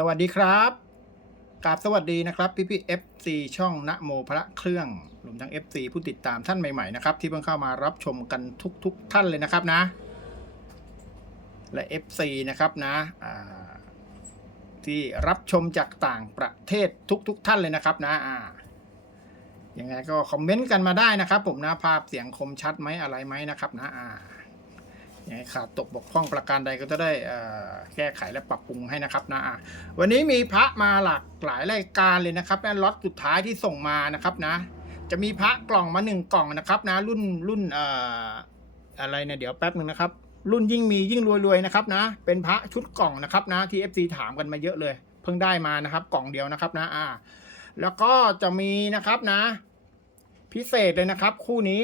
สวัสดีครับกราบสวัสดีนะครับพี่พี่ FC ช่องนโมพระเครื่องรวมทั้ง FC ผู้ติดตามท่านใหม่ๆนะครับ ที่เพิ่งเข้ามารับชมกันทุกๆทท่านเลยนะครับนะ และ FC นะครับนะที่รับชมจากต่างประเทศทุกๆทท่านเลยนะครับนะอ่ายังไงก็คอมเมนต์กันมาได้นะครับ ผมนะภาพเสียงคมชัดไหมอะไรไหมนะครับนะอ่า ยังไงขาดตกบกพร่องประการใดก็จะได้แก้ไขและปรับปรุงให้นะครับนะะวันนี้มีพระมาหลากหลายรายการเลยนะครับนั่นล็อตสุดท้ายที่ส่งมานะครับนะ จะมีพระกล่องมาหนึ่งกล่องนะครับนะรุ่นรุ่นเอ่ออะไรเนี่ยเดี๋ยวแป๊บหนึ่งนะครับ รุ่นยิ่งมียิ่งรวยๆนะครับนะ เป็นพระชุดกล่องนะครับนะที่ FC ถามกันมาเยอะเลย เพิ่งได้มานะครับ กล่องเดียวนะครับนะอ่าแล้วก็จะมีนะครับนะ พิเศษเลยนะครับ คู่นี้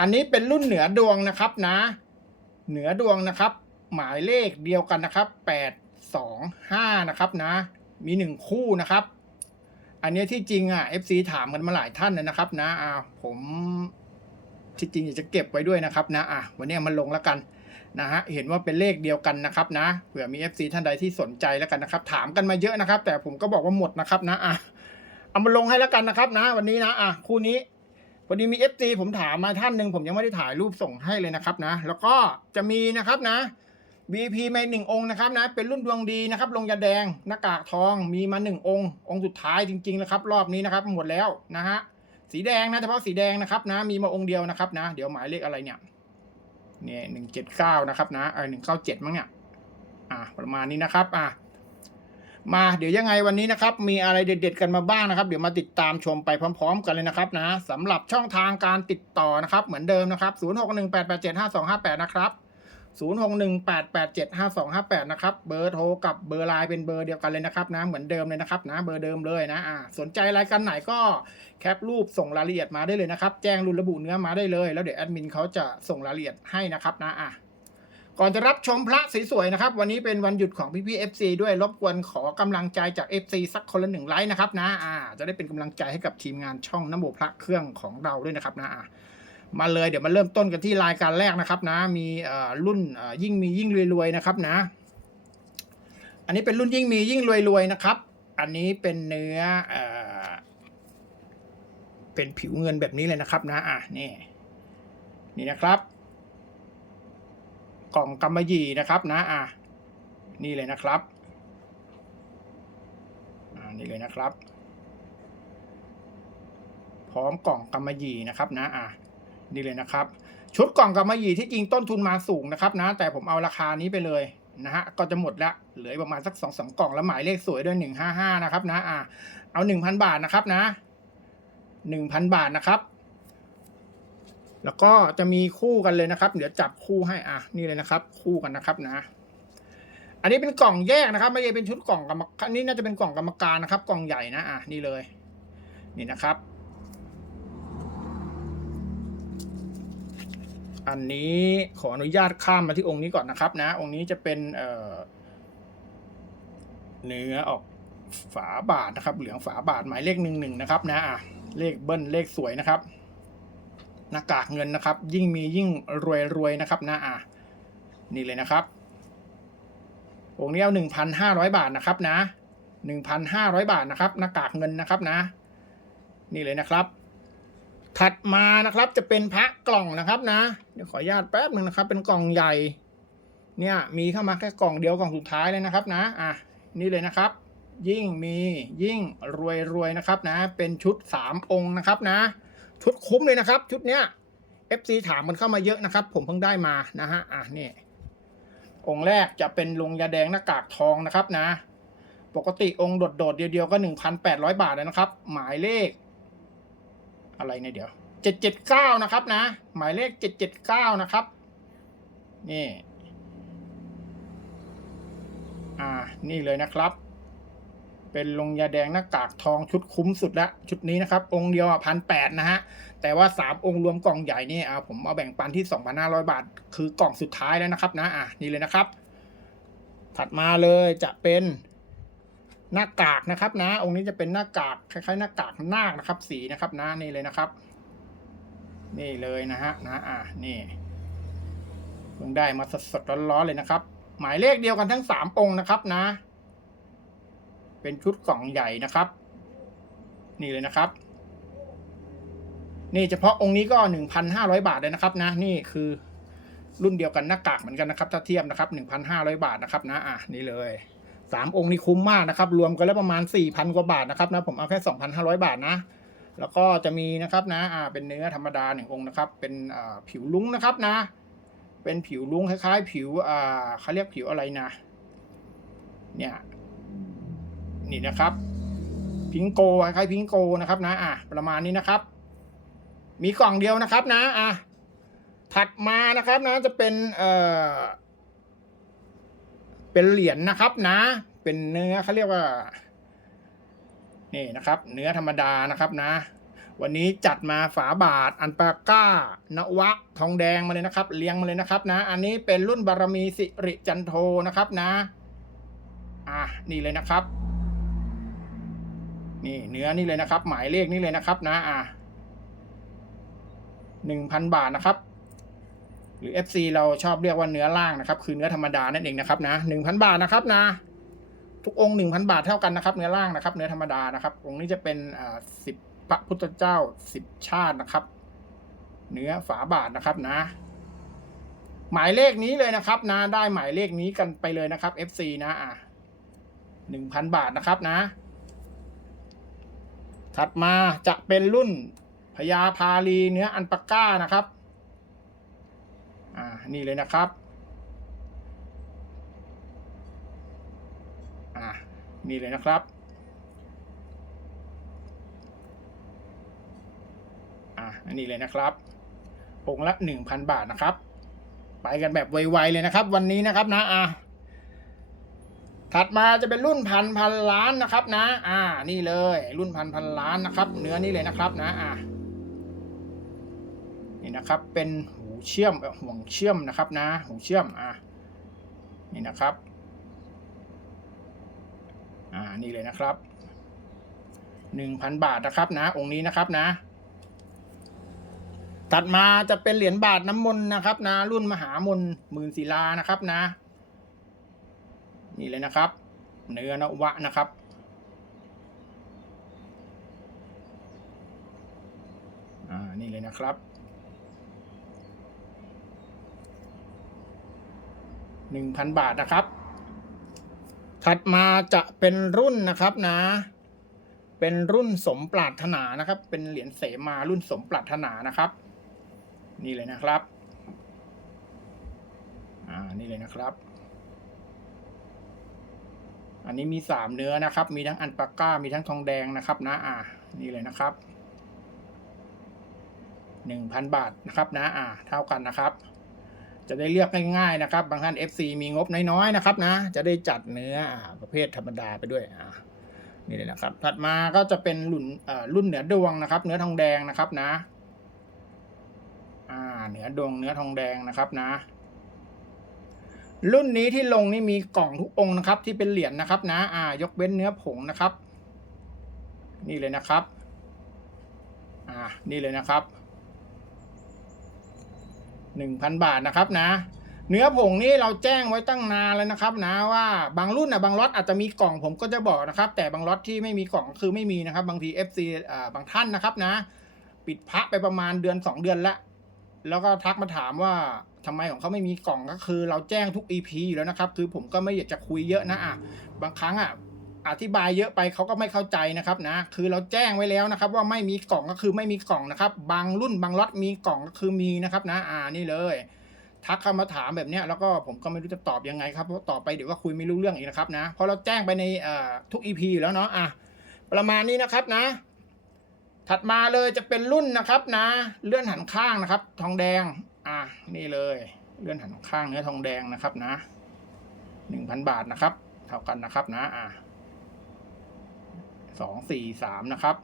อันนี้เป็นรุ่นเหนือดวงนะครับนะ เหนือดวงนะครับ หมายเลขเดียวกันนะครับแปดสองห้านะครับนะ มีหนึ่งคู่นะครับ อันนี้ที่จริงอะ FC ถามกันมาหลายท่านนะครับนะอ่าผมที่จริงอยากจะเก็บไว้ด้วยนะครับนะอะวันนี้เอามาลงแล้วกันนะฮะเห็นว่าเป็นเลขเดียวกันนะครับนะเผื่อมี FC ท่านใดที่สนใจแล้วกันนะครับ ถามกันมาเยอะนะครับ แต่ผมก็บอกว่าหมดนะครับนะอะเอามาลงให้แล้วกันนะครับนะ วันนี้นะอะคู่นี้ พอดีมี FT ผมถามมาท่านหนึ่งผมยังไม่ได้ถ่ายรูปส่งให้เลยนะครับนะ แล้วก็จะมีนะครับนะ VP มาหนึ่งองค์นะครับนะ เป็นรุ่นดวงดีนะครับลงยาแดงหน้ากากทองมีมาหนึ่งองค์ องค์สุดท้ายจริงๆนะครับ รอบนี้นะครับ หมดแล้วนะฮะสีแดงนะเฉพาะสีแดงนะครับนะ มีมาองค์เดียวนะครับนะ เดี๋ยวหมายเลขอะไรเนี่ยเนี่ยหนึ่งเจ็ดเก้านะครับนะเออหนึ่งเก้าเจ็ดมั้งเนี่ยอ่าประมาณนี้นะครับอะ มาเดี๋ยวยังไงวันนี้นะครับ มีอะไรเด็ด ๆ กันมาบ้างนะครับ เดี๋ยวมาติดตามชมไปพร้อม ๆ กันเลยนะครับนะสำหรับช่องทางการติดต่อนะครับ เหมือนเดิมนะครับ 0618875258 นะครับ 0618875258 นะครับ เบอร์โทรกับเบอร์ไลน์เป็นเบอร์เดียวกันเลยนะครับนะเหมือนเดิมเลยนะครับนะเบอร์เดิมเลยนะอ่าสนใจรายการไหนก็แคปรูปส่งรายละเอียดมาได้เลยนะครับ แจ้งรุ่นระบุเนื้อมาได้เลย แล้วเดี๋ยวแอดมินเขาจะส่งรายละเอียดให้นะครับนะอะ ก่อนจะรับชมพระสวยๆนะครับ วันนี้เป็นวันหยุดของพี่ๆ FC ด้วยรบกวนขอกำลังใจจาก FC สักคนละหนึ่งไลค์นะครับนะอ่าจะได้เป็นกำลังใจให้กับทีมงานช่องน้ำโมพระเครื่องของเราด้วยนะครับนะอ่ามาเลยเดี๋ยวมาเริ่มต้นกันที่รายการแรกนะครับนะ มีอ่รุ่นอ่ยิ่งมียิ่งรวยๆนะครับนะ อันนี้เป็นรุ่นยิ่งมียิ่งรวยๆนะครับ อันนี้เป็นเนื้อเอ่อเป็นผิวเงินแบบนี้เลยนะครับนะอะนี่นี่นะครับ กล่องกำมะหยี่นะครับนะอะนี่เลยนะครับอ่านี่เลยนะครับ พร้อมกล่องกำมะหยี่นะครับนะอะนี่เลยนะครับ ชุดกล่องกำมะหยี่ที่จริงต้นทุนมาสูงนะครับนะ แต่ผมเอาราคานี้ไปเลยนะฮะก็จะหมดละเหลือประมาณสักสองสากล่องแล้วหมายเลขสวยด้วยหนึ่งห้าห้านะครับนะอะเอาหนึ่งพันบาทนะครับนะหนึ่งพันบาทนะครับ แล้วก็จะมีคู่กันเลยนะครับ เดี๋ยวจับคู่ให้อะนี่เลยนะครับ คู่กันนะครับนะ อันนี้เป็นกล่องแยกนะครับ ไม่ใช่เป็นชุดกล่องกรรมอันนี้น่าจะเป็นกล่องกรรมการนะครับ กล่องใหญ่นะอะนี่เลย นี่นะครับ อันนี้ขออนุญาตข้ามมาที่องค์นี้ก่อนนะครับ นะ องค์นี้จะเป็นเอ่อเนื้อออกฝาบาทนะครับ เหลืองฝาบาทหมายเลขหนึ่งหนึ่งนะครับ นะอะเลขเบิ้ลเลขสวยนะครับ หน้ากากเงินนะครับ ยิ่งมียิ่งรวยรวยนะครับนะอะนี่เลยนะครับองค์นี้เอาหนึ่งพันห้าร้อยบาทนะครับนะหนึ่งพันห้าร้อยบาทนะครับหน้ากากเงินนะครับนะ นี่เลยนะครับ ถัดมานะครับจะเป็นพระกล่องนะครับนะเดี๋ยวขออนุญาตแป๊บหนึ่งนะครับ เป็นกล่องใหญ่ เนี่ยมีเข้ามาแค่กล่องเดียวกล่องสุดท้ายเลยนะครับนะอะนี่เลยนะครับ ยิ่งมียิ่งรวยรวยนะครับนะ เป็นชุดสามองค์นะครับนะ ชุดคุ้มเลยนะครับ ชุดเนี้ย FC ถามมันเข้ามาเยอะนะครับ ผมเพิ่งได้มานะฮะอะนี่องค์แรกจะเป็นลุงยาแดงหน้ากากทองนะครับนะ ปกติองค์โดดๆเดียวๆก็หนึ่งพันแปดร้อยบาทนะครับ หมายเลข อะไรเนี่ยเดี๋ยวเจ็ดเจ็ดเก้านะครับนะ หมายเลขเจ็ดเจ็ดเก้านะครับ นี่ อ่า นี่เลยนะครับ เป็นลงยาแดงหน้ากากทองชุดคุ้มสุดละ ชุดนี้นะครับ องค์เดียวพันแปดนะฮะ แต่ว่าสามองค์รวมกล่องใหญ่นี่อ่าผมเอาแบ่งปันที่สองพันห้าร้อยบาท คือกล่องสุดท้ายแล้วนะครับนะอะนี่เลยนะครับ ถัดมาเลยจะเป็นหน้ากากนะครับนะ องค์นี้จะเป็นหน้ากากคล้าย ๆ หน้ากากนาคนะครับ สีนะครับนะนี่เลยนะครับ นี่เลยนะฮะนะอะนี่เพิ่งได้มาสดๆร้อนๆเลยนะครับ หมายเลขเดียวกันทั้งสามองค์นะครับนะ เป็นชุดกล่องใหญ่นะครับ นี่เลยนะครับ นี่เฉพาะองค์นี้ก็หนึ่งพันห้าร้อยบาทเลยนะครับ นะ นี่คือรุ่นเดียวกันหน้ากากเหมือนกันนะครับ ถ้าเทียบนะครับหนึ่งพันห้าร้อยบาทนะครับ นะอะนี่เลยสามองค์นี้คุ้มมากนะครับ รวมกันแล้วประมาณสี่พันกว่าบาทนะครับ นะผมเอาแค่สองพันห้าร้อยบาทนะแล้วก็จะมีนะครับนะอ่าเป็นเนื้อธรรมดาหนึ่งองค์นะครับ เป็นอ่าผิวลุ้งนะครับนะ เป็นผิวลุ้งคล้ายๆ ผิวอ่าเขาเรียกผิวอะไรนะ เนี่ย นี่นะครับ พิงโกคล้ายๆพิงโกนะครับนะอะประมาณนี้นะครับ มีกล่องเดียวนะครับนะอะถัดมานะครับนะจะเป็นเอ่อเป็นเหรียญนะครับนะ เป็นเนื้อเขาเรียกว่า นี่นะครับ เนื้อธรรมดานะครับนะ วันนี้จัดมาฝาบาท อันปาก้านวะ ทองแดงมาเลยนะครับ เลี้ยงมาเลยนะครับ นะ อันนี้เป็นรุ่นบารมีสิริจันโทนะครับนะ อะนี่เลยนะครับ นี่เนื้อนี่เลยนะครับ หมายเลขนี่เลยนะครับนะอะหนึ่งพันบาทนะครับ หรือ FC เราชอบเรียกว่าเนื้อล่างนะครับ คือเนื้อธรรมดานั่นเองนะครับนะหนึ่งพันบาทนะครับนะ ทุกองค์หนึ่งพันบาทเท่ากันนะครับ เนื้อล่างนะครับ เนื้อธรรมดานะครับ องค์นี้จะเป็นอ่าสิบพระพุทธเจ้าสิบชาตินะครับ เนื้อฝาบาทนะครับนะ หมายเลขนี้เลยนะครับนะได้หมายเลขนี้กันไปเลยนะครับ FC นะอะหนึ่งพันบาทนะครับนะ ถัดมาจะเป็นรุ่นพญาพาลีเนื้ออันปาก้านะครับ อ่า นี่เลยนะครับ อ่า นี่เลยนะครับ อ่าอันนี้เลยนะครับองละหนึ่งพันบาทนะครับ ไปกันแบบไวๆเลยนะครับ วันนี้นะครับนะ อ่า ถัดมาจะเป็นรุ่นพันพันล้านนะครับนะ อ่า นี่เลย รุ่นพันพันล้านนะครับ เนื้อนี่เลยนะครับนะ อ่านี่นะครับ เป็นหูเชื่อมห่วงเชื่อมนะครับนะ หูเชื่อม อ่านี่นะครับ อ่า นี่เลยนะครับหนึ่งพันบาทนะครับนะ องค์นี้นะครับนะ ถัดมาจะเป็นเหรียญบาทน้ำมนต์นะครับนะ รุ่นมหามนหมื่นศิลานะครับนะ นี่เลยนะครับ เนื้อนวะนะครับ อ่า นี่เลยนะครับหนึ่งพันบาทนะครับ ถัดมาจะเป็นรุ่นนะครับนะ เป็นรุ่นสมปรารถนานะครับ เป็นเหรียญเสมารุ่นสมปรารถนานะครับ นี่เลยนะครับ อ่า นี่เลยนะครับ อันนี้มีสามเนื้อนะครับ มีทั้งอันปาก้า มีทั้งทองแดงนะครับนะอ่านี่เลยนะครับหนึ่งพันบาทนะครับนะอ่าเท่ากันนะครับ จะได้เลือกง่ายๆนะครับ บางท่าน FC มีงบน้อยๆนะครับนะ จะได้จัดเนื้ออประเภทธรรมดาไปด้วยอ่านี่เลยนะครับ ถัดมาก็จะเป็นรุ่นเอ่อรุ่นเหนือดวงนะครับ เนื้อทองแดงนะครับนะ อ่าเหนือดวงเนื้อทองแดงนะครับนะ รุ่นนี้ที่ลงนี่มีกล่องทุกองค์นะครับ ที่เป็นเหรียญนะครับ นะ อ่ายกเว้นเนื้อผงนะครับ นี่เลยนะครับ อ่านี่เลยนะครับหนึ่งพันบาทนะครับนะ เนื้อผงนี่เราแจ้งไว้ตั้งนานแล้วนะครับ นะว่าบางรุ่นอะบางล็อตอาจจะมีกล่องผมก็จะบอกนะครับ แต่บางล็อตที่ไม่มีกล่องคือไม่มีนะครับ บางที FC อ่าบางท่านนะครับนะ ปิดพระไปประมาณเดือนสองเดือนละ แล้วก็ทักมาถามว่าทำไมของเขาไม่มีกล่องก็คือ เราแจ้งทุก EP อยู่แล้วนะครับ คือผมก็ไม่อยากจะคุยเยอะนะอะบางครั้งอะอธิบายเยอะไปเขาก็ไม่เข้าใจนะครับนะ คือเราแจ้งไว้แล้วนะครับ ว่าไม่มีกล่องก็คือไม่มีกล่องนะครับ บางรุ่นบางล็อตมีกล่องก็คือมีนะครับนะอ่านี่เลย ทักเข้ามาถามแบบนี้แล้วก็ผมก็ไม่รู้จะตอบยังไงครับเพราะต่อไปเดี๋ยวก็คุยไม่รู้เรื่องอีกนะครับนะเพราะเราแจ้งไปในเอ่อทุก EP อยู่แล้วเนาะอะประมาณนี้นะครับนะ ถัดมาเลยจะเป็นรุ่นนะครับนะ เลื่อนหันข้างนะครับ ทองแดง อะนี่เลย เลื่อนหันข้างเนื้อทองแดงนะครับนะหนึ่งพันบาทนะครับ เท่ากันนะครับนะอะสองสี่สามนะครับ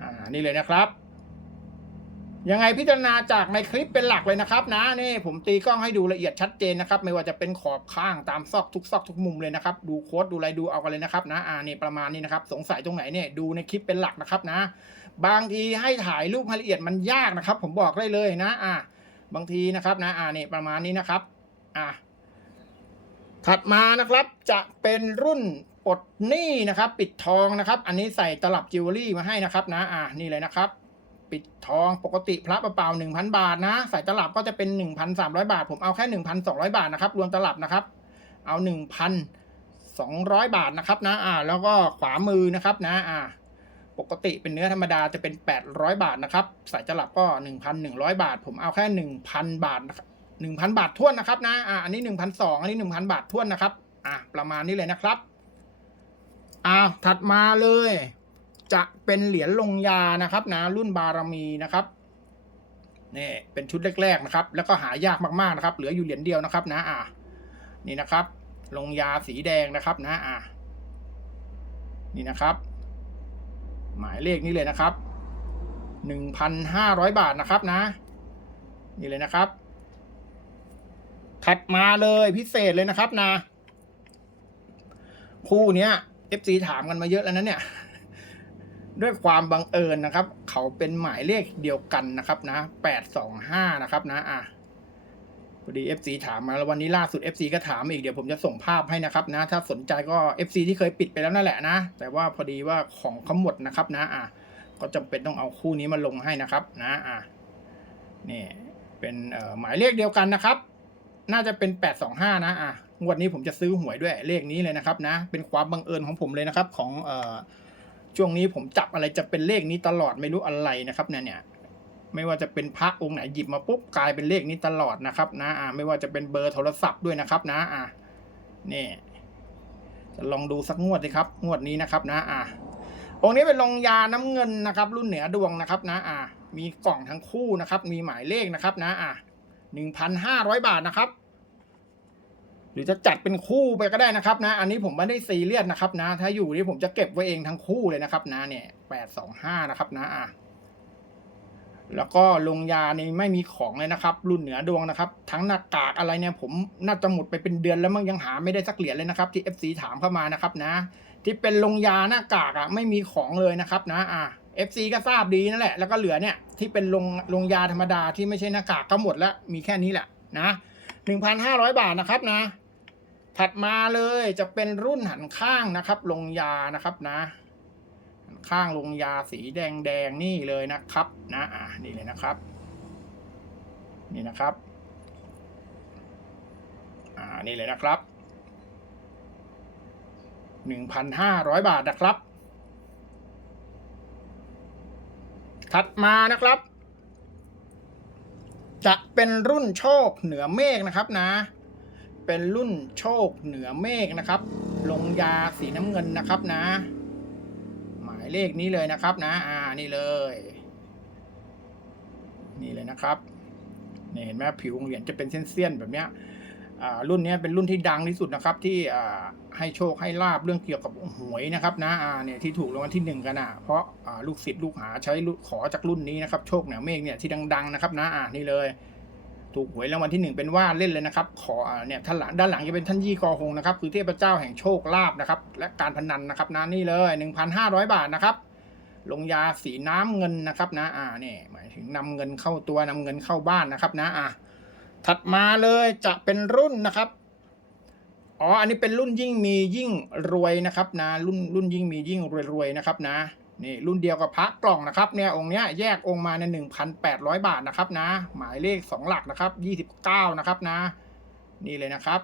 อ่านี่เลยนะครับ ยังไงพิจารณาจากในคลิปเป็นหลักเลยนะครับนะนี่ผมตีกล้องให้ดูละเอียดชัดเจนนะครับ ไม่ว่าจะเป็นขอบข้างตามซอกทุกซอกทุกมุมเลยนะครับ ดูโค้ดดูอะไรดูเอากันเลยนะครับนะอ่านี่ประมาณนี้นะครับ สงสัยตรงไหนเนี่ยดูในคลิปเป็นหลักนะครับนะ บางทีให้ถ่ายรูปให้ละเอียดมันยากนะครับ ผมบอกได้เลยนะ อ่า บางทีนะครับนะอ่านี่ประมาณนี้นะครับ อะถัดมานะครับจะเป็นรุ่นปลดหนี้นะครับ ปิดทองนะครับ อันนี้ใส่ตลับจิวเวลรี่มาให้นะครับนะอ่านี่เลยนะครับ ปิดทองปกติพระเปล่าหนึ่งพันบาทนะใส่ตลับก็จะเป็นหนึ่งพันสามร้อยบาท ผมเอาแค่หนึ่งพันสองร้อยบาทนะครับ รวมตลับนะครับ เอาหนึ่งพันสองร้อยบาทนะครับนะอ่า แล้วก็ขวามือนะครับนะอ่า ปกติเป็นเนื้อธรรมดาจะเป็น800บาทนะครับใส่ตลับก็1,100บาท ผมเอาแค่1,000บาทนะครับ1,000บาทท้วนนะครับนะอ่าอันนี้1,200อันนี้1,000บาทท้วนนะครับ อ่าประมาณนี้เลยนะครับอ่าถัดมาเลย จะเป็นเหรียญลงยานะครับนะรุ่นบารมีนะครับนี่เป็นชุดแรกๆนะครับ แล้วก็หายากมากๆนะครับ เหลืออยู่เหรียญเดียวนะครับนะอ่านี่นะครับ ลงยาสีแดงนะครับนะอ่านี่นะครับ หมายเลขนี้เลยนะครับหนึ่งพันห้าร้อยบาทนะครับนะ นี่เลยนะครับ ถัดมาเลยพิเศษเลยนะครับนะ คู่เนี้ย FC ถามกันมาเยอะแล้วนะเนี่ย ด้วยความบังเอิญนะครับ เขาเป็นหมายเลขเดียวกันนะครับนะแปดสองห้านะครับนะอะพอดี FC ถามมาแล้ววันนี้ล่าสุด FC ก็ถามอีกเดี๋ยวผมจะส่งภาพให้นะครับนะ ถ้าสนใจก็ FC ที่เคยปิดไปแล้วนั่นแหละนะ แต่ว่าพอดีว่าของเขาหมดนะครับนะอะก็จำเป็นต้องเอาคู่นี้มาลงให้นะครับนะอะนี่เป็นหมายเลขเดียวกันนะครับ น่าจะเป็นแปดสองห้านะอะงวดนี้ผมจะซื้อหวยด้วยเลขนี้เลยนะครับนะ เป็นความบังเอิญของผมเลยนะครับของเอ่อ ช่วงนี้ผมจับอะไรจะเป็นเลขนี้ตลอดไม่รู้อะไรนะครับเนี่ยเนี่ยไม่ว่าจะเป็นพระองค์ไหนหยิบมาปุ๊บกลายเป็นเลขนี้ตลอดนะครับนะอ่าไม่ว่าจะเป็นเบอร์โทรศัพท์ด้วยนะครับนะอ่านี่จะลองดูสักงวดสิครับ งวดนี้นะครับนะอ่าองค์นี้เป็นลงยาน้ำเงินนะครับ รุ่นเหนือดวงนะครับนะอ่ามีกล่องทั้งคู่นะครับ มีหมายเลขนะครับนะอ่าหนึ่งพันห้าร้อยบาทนะครับ หรือจะจัดเป็นคู่ไปก็ได้นะครับนะ อันนี้ผมไม่ได้ซีเรียสนะครับนะ ถ้าอยู่นี่ผมจะเก็บไว้เองทั้งคู่เลยนะครับนะเนี่ยแปดสองห้านะครับนะอ่าแล้วก็ลงยานี่ไม่มีของเลยนะครับ รุ่นเหนือดวงนะครับ ทั้งหน้ากากอะไรเนี่ยผมน่าจะหมดไปเป็นเดือนแล้วมั้งยังหาไม่ได้สักเหรียญเลยนะครับ ที่ FC ถามเข้ามานะครับนะ ที่เป็นลงยาหน้ากากอะไม่มีของเลยนะครับนะอ่า FC ก็ทราบดีนั่นแหละ แล้วก็เหลือเนี่ยที่เป็นลงลงยาธรรมดาที่ไม่ใช่หน้ากากก็หมดแล้วมีแค่นี้แหละนะหนึ่งพันห้าร้อยบาทนะครับนะ ถัดมาเลยจะเป็นรุ่นหันข้างนะครับ ลงยานะครับนะข้างลงยาสีแดงแดงนี่เลยนะครับนะอ่านี่เลยนะครับ นี่นะครับ อ่านี่เลยนะครับหนึ่งพันห้าร้อยบาทนะครับ ถัดมานะครับ จะเป็นรุ่นโชคเหนือเมฆนะครับนะ เป็นรุ่นโชคเหนือเมฆนะครับ ลงยาสีน้ำเงินนะครับนะ หมายเลขนี้เลยนะครับนะ อ่านี่เลย นี่เลยนะครับนี่เห็นไหมผิวของเหรียญจะเป็นเส้นๆแบบเนี้ยอ่ารุ่นเนี้ยเป็นรุ่นที่ดังที่สุดนะครับ ที่อ่าให้โชคให้ลาบเรื่องเกี่ยวกับหวยนะครับนะอ่าเนี่ยที่ถูกรางวัลที่หนึ่งกันอะเพราะลูกศิษย์ลูกหาใช้ขอจากรุ่นนี้นะครับ โชคเหนือเมฆเนี่ยที่ดัง ๆ นะครับนะอ่านี่เลย ถูกหวยรางวัลที่หนึ่งเป็นว่าเล่นเลยนะครับ ขอเนี่ยท่านหลังด้านหลังจะเป็นท่านยี่กอหงนะครับคือเทพเจ้าแห่งโชคลาภนะครับ และการพนันนะครับนะนี่เลยหนึ่งพันห้าร้อยบาทนะครับ ลงยาสีน้ำเงินนะครับนะอ่าเนี่ยหมายถึงนำเงินเข้าตัวนำเงินเข้าบ้านนะครับนะอ่าถัดมาเลยจะเป็นรุ่นนะครับอ๋ออันนี้เป็นรุ่นยิ่งมียิ่งรวยนะครับนะรุ่นรุ่นยิ่งมียิ่งรวยๆนะครับนะ นี่รุ่นเดียวกับพระกล่องนะครับเนี่ยองค์เนี้ยแยกองค์มาในหนึ่งพันแปดร้อยบาทนะครับนะ หมายเลขสองหลักนะครับยี่สิบเก้านะครับนะ นี่เลยนะครับ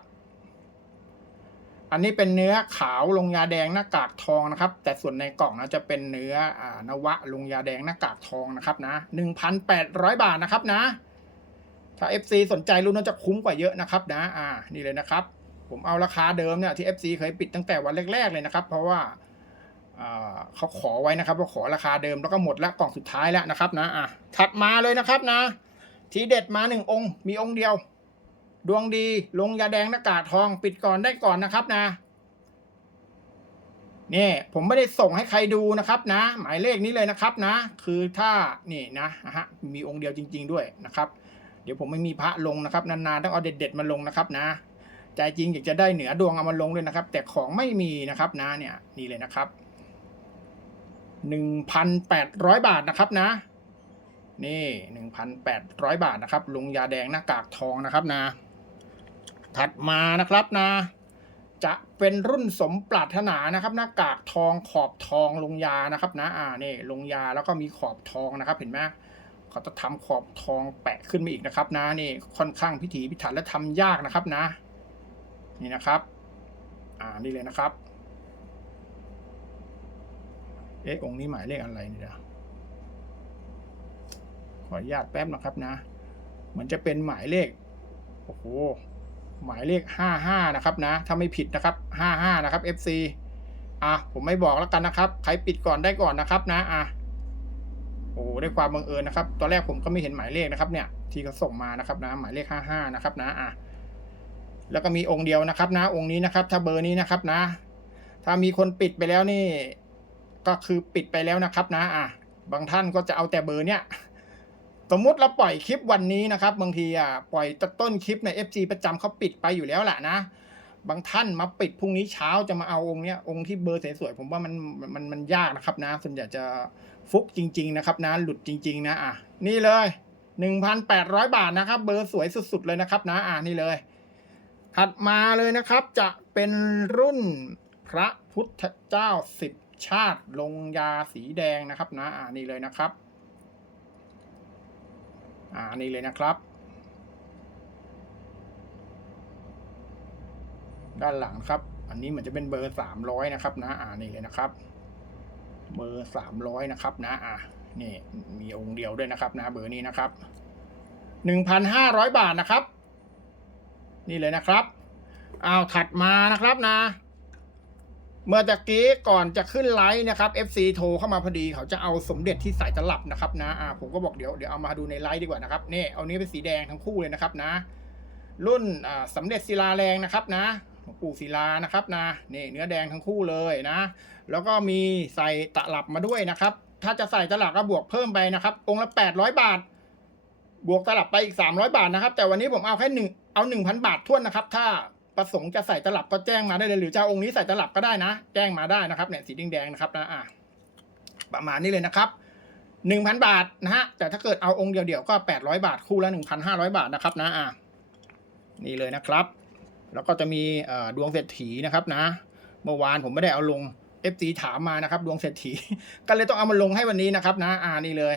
อันนี้เป็นเนื้อขาวลงยาแดงหน้ากากทองนะครับ แต่ส่วนในกล่องนะจะเป็นเนื้ออ่านวะลงยาแดงหน้ากากทองนะครับนะหนึ่งพันแปดร้อยบาทนะครับนะ ถ้า FC สนใจรุ่นนั้นจะคุ้มกว่าเยอะนะครับนะอ่านี่เลยนะครับ ผมเอาราคาเดิมเนี่ยที่ FC เคยปิดตั้งแต่วันแรกๆเลยนะครับ เพราะว่า เขาขอไว้นะครับว่าขอราคาเดิมแล้วก็หมดแล้วกล่องสุดท้ายแล้วนะครับนะอะถัดมาเลยนะครับนะ ทีเด็ดมาหนึ่งองค์ มีองค์เดียว ดวงดีลงยาแดงหน้ากากทอง ปิดก่อนได้ก่อนนะครับนะนี่ผมไม่ได้ส่งให้ใครดูนะครับนะ หมายเลขนี้เลยนะครับนะ คือถ้านี่นะนะฮะมีองค์เดียวจริง ๆด้วยนะครับ เดี๋ยวผมไม่มีพระลงนะครับนานๆต้องเอาเด็ด ๆ มาลงนะครับนะใจจริงอยากจะได้เหนือดวงเอามาลงเลยนะครับ แต่ของไม่มีนะครับนะเนี่ยนี่เลยนะครับ หนึ่งพันแปดร้อยบาทนะครับนะ นี่หนึ่งพันแปดร้อยบาทนะครับ ลุงยาแดงหน้ากากทองนะครับนะ ถัดมานะครับนะ จะเป็นรุ่นสมปรารถนานะครับ หน้ากากทองขอบทองลุงยานะครับนะ อ่านี่ลุงยาแล้วก็มีขอบทองนะครับ เห็นไหมเขาจะทำขอบทองแปะขึ้นมาอีกนะครับนะนี่ค่อนข้างพิถีพิถันและทำยากนะครับนะ นี่นะครับ อ่านี่เลยนะครับ เอ๊ะองค์นี้หมายเลขอะไรเนี่ยขออนุญาตแป๊บนะครับนะเหมือนจะเป็นหมายเลข โอ้โห หมายเลขห้าห้านะครับนะ ถ้าไม่ผิดนะครับห้าห้านะครับ FC อะ ผมไม่บอกแล้วกันนะครับ ใครปิดก่อนได้ก่อนนะครับนะ อะ โอ้ได้ความบังเอิญนะครับ ตอนแรกผมก็ไม่เห็นหมายเลขนะครับ เนี่ย ที่เขาส่งมานะครับนะ หมายเลขห้าห้านะครับนะ อะ แล้วก็มีองค์เดียวนะครับนะ องค์นี้นะครับ ถ้าเบอร์นี้นะครับนะ ถ้ามีคนปิดไปแล้วนี่ ก็คือปิดไปแล้วนะครับนะอะบางท่านก็จะเอาแต่เบอร์เนี้ยสมมุติเราปล่อยคลิปวันนี้นะครับ บางทีอะปล่อยต้นคลิปใน FG ประจำเขาปิดไปอยู่แล้วแหละนะ บางท่านมาปิดพรุ่งนี้เช้าจะมาเอาองค์เนี้ยองค์ที่เบอร์สวยๆผมว่ามันมันมันยากนะครับนะส่วนใหญ่จะฟุกจริง ๆ นะครับนะหลุดจริง ๆ นะอะนี่เลยหนึ่งพันแปดร้อยบาทนะครับ เบอร์สวยสุด ๆ เลยนะครับนะอะนี่เลย ถัดมาเลยนะครับจะเป็นรุ่นพระพุทธเจ้าสิบ ชาติลงยาสีแดงนะครับนะอ่านี่เลยนะครับอ่านี่เลยนะครับ ด้านหลังครับ อันนี้เหมือนจะเป็นเบอร์สามร้อยนะครับนะอ่านี่เลยนะครับ เบอร์สามร้อยนะครับนะอ่านี่มีองค์เดียวด้วยนะครับนะเบอร์นี้นะครับหนึ่งพันห้าร้อยบาทนะครับ นี่เลยนะครับเอาวถัดมานะครับนะ เมื่อตะกี้ก่อนจะขึ้นไลฟ์นะครับ FC โทรเข้ามาพอดีเขาจะเอาสมเด็จที่ใสายตลับนะครับนะอ่าผมก็บอกเดี๋ยวเดี๋ยวเอามาดูในไลฟ์ดีกว่านะครับนี่เอานี้เป็นสีแดงทั้งคู่เลยนะครับนะ รุ่นอ่าสำเร็จศิลาแรงนะครับนะหลวงปู่ศิลานะครับนะนี่เนื้อแดงทั้งคู่เลยนะ แล้วก็มีใส่ตลับมาด้วยนะครับ ถ้าจะใส่ตลับก็บวกเพิ่มไปนะครับ องค์ละ 800 บาท บวกตลับไปอีก 300 บาทนะครับ แต่วันนี้ผมเอาแค่หนึ่งเอา 1,000 บาททวนนะครับ ถ้า ประสงค์จะใส่ตลับก็แจ้งมาได้เลย หรือจะอาองค์นี้ใส่ตลับก็ได้นะ แจ้งมาได้นะครับเนี่ยสีแดงๆนะครับนะอะประมาณนี้เลยนะครับ1,000บาทนะฮะแต่ถ้าเกิดเอาองค์เดียวๆก็800บาทคู่ละ1,500บาทนะครับนะอะนี่เลยนะครับ แล้วก็จะมีดวงเศรษฐีนะครับนะ เมื่อวานผมไม่ได้เอาลง FG ถามมานะครับ ดวงเศรษฐี ก็เลยต้องเอามาลงให้วันนี้นะครับ นะอ่านี่เลย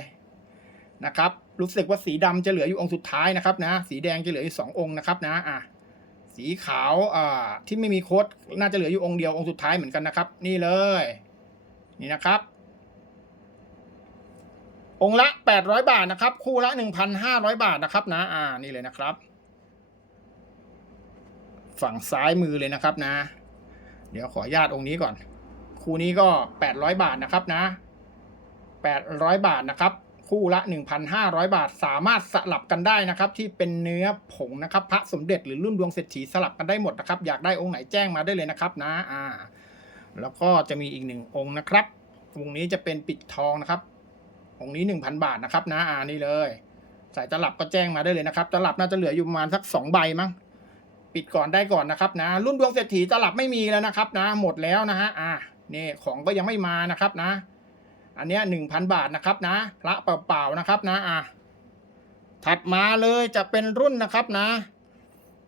นะครับ รู้สึกว่าสีดำจะเหลืออยู่องค์สุดท้ายนะครับนะ สีแดงจะเหลืออยู่สององค์นะครับนะอะ สีขาวอ่าที่ไม่มีโค้ดน่าจะเหลืออยู่องค์เดียวองค์สุดท้ายเหมือนกันนะครับ นี่เลย นี่นะครับ องค์ละแปดร้อยบาทนะครับ คู่ละหนึ่งพันห้าร้อยบาทนะครับนะอ่านี่เลยนะครับ ฝั่งซ้ายมือเลยนะครับนะ เดี๋ยวขอญาตองค์นี้ก่อน คู่นี้ก็แปดร้อยบาทนะครับนะแปดร้อยบาทนะครับ คู่ละหนึ่งพันห้าร้อยบาท สามารถสลับกันได้นะครับ ที่เป็นเนื้อผงนะครับพระสมเด็จหรือรุ่นดวงเศรษฐีสลับกันได้หมดนะครับ อยากได้องค์ไหนแจ้งมาได้เลยนะครับนะอ่า แล้วก็จะมีอีกหนึ่งองค์นะครับองค์นี้จะเป็นปิดทองนะครับองค์นี้หนึ่งพันบาทนะครับนะอ่านี่เลยสายตลับก็แจ้งมาได้เลยนะครับตลับน่าจะเหลืออยู่ประมาณสักสองใบมั้งปิดก่อนได้ก่อนนะครับนะ รุ่นดวงเศรษฐีตลับไม่มีแล้วนะครับนะ หมดแล้วนะฮะอ่านี่ของก็ยังไม่มานะครับนะ อันเนี้ยหนึ่งพันบาทนะครับนะ พระเปล่าๆนะครับนะอะถัดมาเลยจะเป็นรุ่นนะครับนะ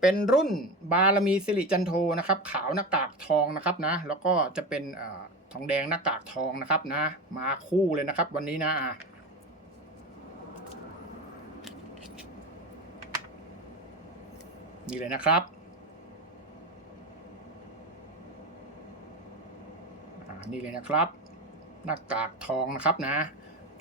เป็นรุ่นบารมีสิริจันโทนะครับ ขาวหน้ากากทองนะครับนะ แล้วก็จะเป็นอทองแดงหน้ากากทองนะครับนะ มาคู่เลยนะครับ วันนี้นะอะนี่เลยนะครับอ่านี่เลยนะครับ หน้ากากทองนะครับนะ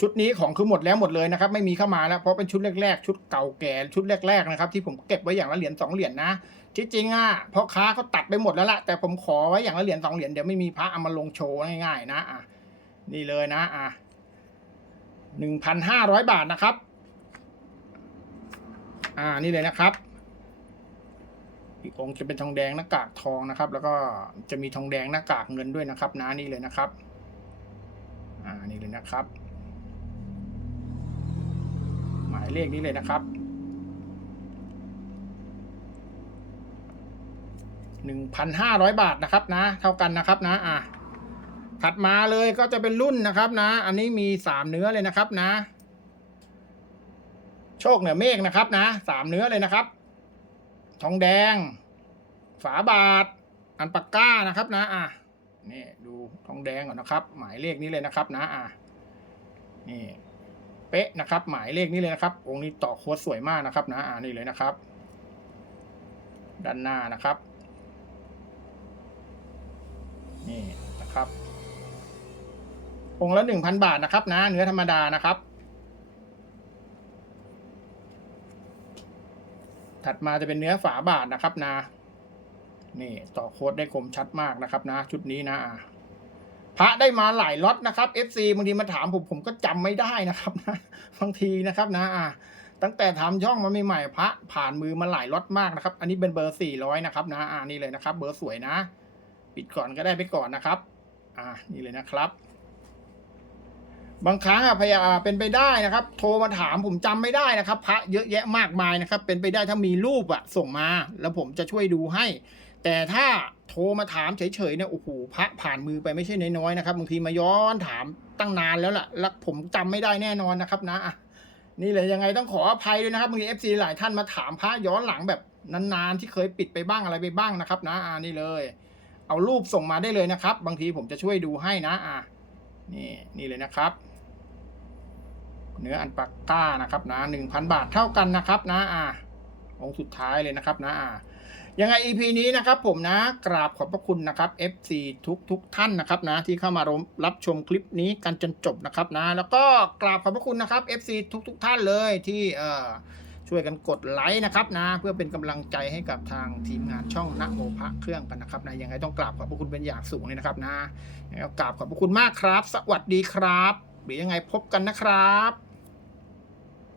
ชุดนี้ของคือหมดแล้วหมดเลยนะครับ ไม่มีเข้ามาแล้วเพราะเป็นชุดแรกๆ ชุดเก่าแก่ชุดแรกๆนะครับ ที่ผมเก็บไว้อย่างละเหรียญสองเหรียญนะที่จริงอะพ่อค้าเขาตัดไปหมดแล้วละแต่ผมขอไว้อย่างละเหรียญสองเหรียญเดี๋ยวไม่มีพระเอามาลงโชว์ง่ายๆนะอะนี่เลยนะอะหนึ่งพันห้าร้อยบาทนะครับ อ่านี่เลยนะครับอีกองค์จะเป็นทองแดงหน้ากากทองนะครับ แล้วก็จะมีทองแดงหน้ากากเงินด้วยนะครับนะนี่เลยนะครับ อ่านี่เลยนะครับ หมายเลขนี้เลยนะครับหนึ่งพันห้าร้อยบาทนะครับนะ เท่ากันนะครับนะอะถัดมาเลยก็จะเป็นรุ่นนะครับนะ อันนี้มีสามเนื้อเลยนะครับนะ โชคเหนือเมฆนะครับนะสามเนื้อเลยนะครับ ทองแดง ฝาบาท อันปากก้านะครับนะอะ นี่ดูทองแดงก่อนนะครับ หมายเลขนี้เลยนะครับนะอะนี่เป๊ะนะครับ หมายเลขนี้เลยนะครับ องค์นี้ต่อโค้ดสวยมากนะครับนะอ่านี่เลยนะครับ ด้านหน้านะครับ นี่นะครับ องค์ละหนึ่งพันบาทนะครับนะเนื้อธรรมดานะครับถัดมาจะเป็นเนื้อฝาบาทนะครับนะ นี่ต่อโค้ดได้คมชัดมากนะครับนะ ชุดนี้นะพระได้มาหลายล็อตนะครับ FC บางทีมาถามผมผมก็จำไม่ได้นะครับนะบางทีนะครับนะอะตั้งแต่ทำช่องมาใหม่ๆพระผ่านมือมาหลายล็อตมากนะครับ อันนี้เป็นเบอร์สี่ร้อยนะครับนะอ่านี่เลยนะครับ เบอร์สวยนะ ปิดก่อนก็ได้ไปก่อนนะครับ อ่านี่เลยนะครับ บางครั้งอะพยาเป็นไปได้นะครับ โทรมาถามผมจำไม่ได้นะครับ พระเยอะแยะมากมายนะครับ เป็นไปได้ถ้ามีรูปอะส่งมา แล้วผมจะช่วยดูให้ แต่ถ้าโทรมาถามเฉยๆเนี่ยโอ้โหพระผ่านมือไปไม่ใช่น้อยๆนะครับบางทีมาย้อนถามตั้งนานแล้วล่ะแล้วผมจำไม่ได้แน่นอนนะครับนะอะนี่เลยยังไงต้องขออภัยด้วยนะครับบางทีเอฟซีหลายท่านมาถามพระย้อนหลังแบบนานๆที่เคยปิดไปบ้างอะไรไปบ้างนะครับ นะอ่านี่เลย เอารูปส่งมาได้เลยนะครับ บางทีผมจะช่วยดูให้นะอะนี่นี่เลยนะครับ เนื้ออันปักก้านะครับนะหนึ่งพันบาทเท่ากันนะครับ นะอะองค์สุดท้ายเลยนะครับ นะอะ ยังไง EP นี้นะครับผมนะกราบขอบพระคุณนะครับ FC ทุกทุกท่านนะครับนะที่เข้ามารับชมคลิปนี้กันจนจบนะครับนะ แล้วก็กราบขอบพระคุณนะครับ FC ทุกทุกท่านเลยที่เอ่อช่วยกันกดไลค์นะครับนะ เพื่อเป็นกำลังใจให้กับทางทีมงานช่องนะโมพระเครื่องกันนะครับนะยังไงต้องกราบขอบพระคุณเป็นอย่างสูงเลยนะครับนะกราบขอบพระคุณมากครับ สวัสดีครับหรือยังไงพบกันนะครับ